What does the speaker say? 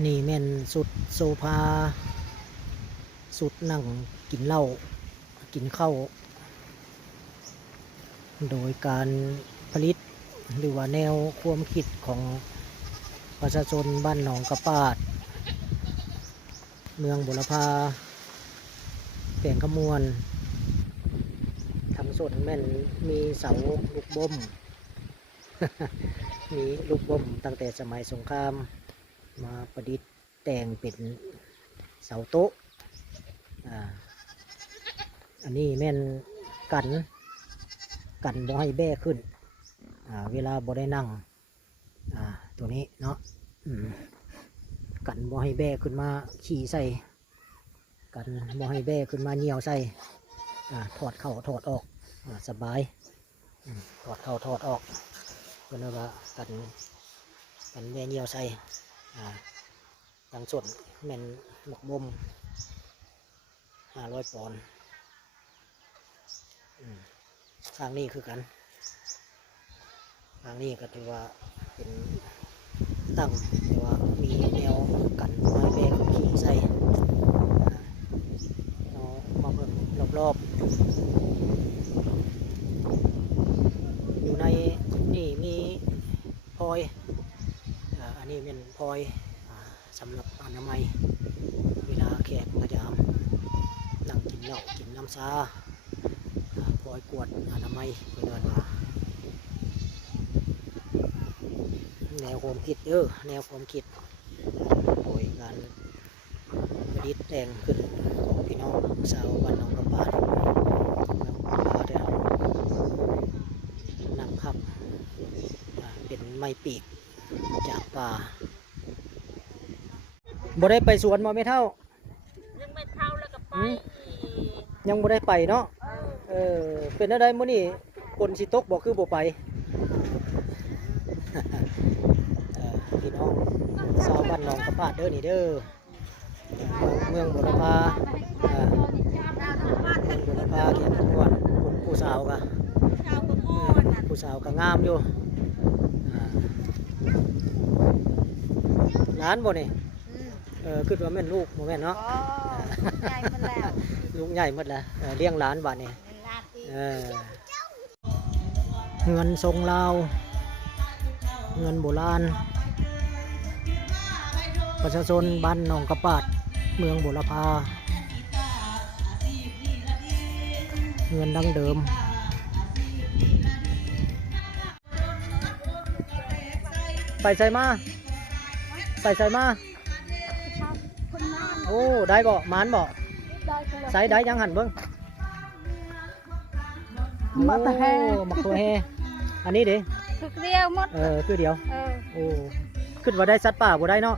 นี่แม่นสุดโซฟาสุดนั่งกินเหล้ากินข้าวโดยการผลิตหรือว่าแนวความคิดของประชาชนบ้านหนองกระปาดเมืองบุรพาแขวงขมวนทั้งส่วนแม่นมีเสาลูกบ่ม มีลูกบ่มตั้งแต่สมัยสงครามมาประดิษฐ์แต่งเป็นเสาโต๊ะอันนี้แม่นกันบ่ให้แบ้ขึ้นเวลาบ่ได้นั่งตัวนี้เนาะกันบ่ให้แบ้ขึ้นมาขี่ใส่กันบ่ให้แบ้ขึ้นมาเหนียวใส่ถอดเข้าถอดออกสบายถอดเข้าถอดออกเพื่อว่ากันแม่เหนียวใส่ทางส่วนแม่นหมกบ่ม500 ปอนด์ทางนี้คือกันทางนี้ก็ถือว่าเป็นตั้งแต่ว่ามีแนวกันไม้แบกขี่ใส่เอามาเพิ่มรอบๆอยู่ในนี่มีพลอยอันนี้เป็นพลอยสำหรับอนามัยเวลาแขกมาจามนั่งกินเหล้ากินน้ำชาพลอยกวดอนามัยเพื่อนว่าแนวความคิดแนวความคิดโดยการประดิษฐ์แต่งขึ้นของพี่น้องชาวบ้านหนองกระปาดเมืองบุรพาเดียวนั่งขับเป็นไม้ปีกจากป่าบ่ได้ไปสวนมาไม่เท่ายังไม่เท่าแล้วก็ไปยังบ่ได้ไปเนาะเป็นอะไรมื้อนี้คนสิตกบ่คือบ่ไป พี่น้องชาวบ้านหนองกระปาดนี่เด้อเมืองบุรพาเมืองบุรพาเขียนขมวนผู้สาวกะผู้สาวกะงามอยู่ร้านบ่นี่คิดว่าแม่นลูกบ่แม่นเนาะใหญ่หมดแล้วลูกใหญ่หมดแล้วเลี้ยงหลานบ้านนี่เงินทรงลาวเงินโบราณประชาชนบ้านหนองกระปาดเมืองบุรพาเงินดั้งเดิมไปใส่มาโอ้ได้บ่มานบ่ใส่ได้ยังหันเบิ้งมักตัวแฮอันนี้ดิคือเดียวหมดคือเดียวโอ้ขึ้นว่าได้สัตว์ป่าบ่ได้เนาะ